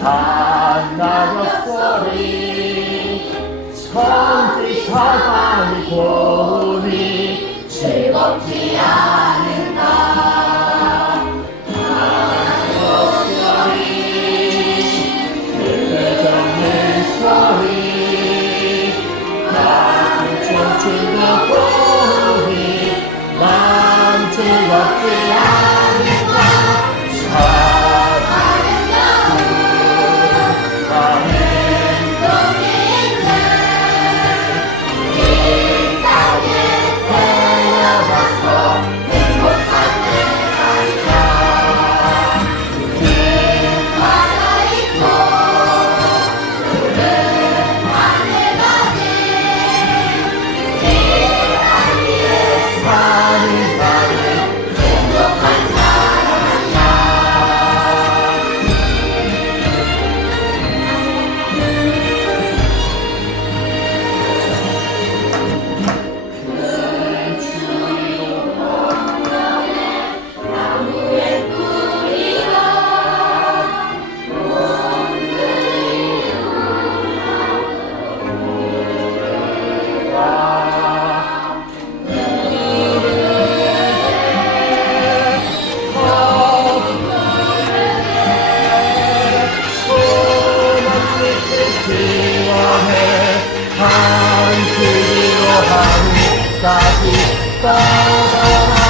반나적 소리 천지 사방이 보니 즐겁지 않아. 看似一座大地架起高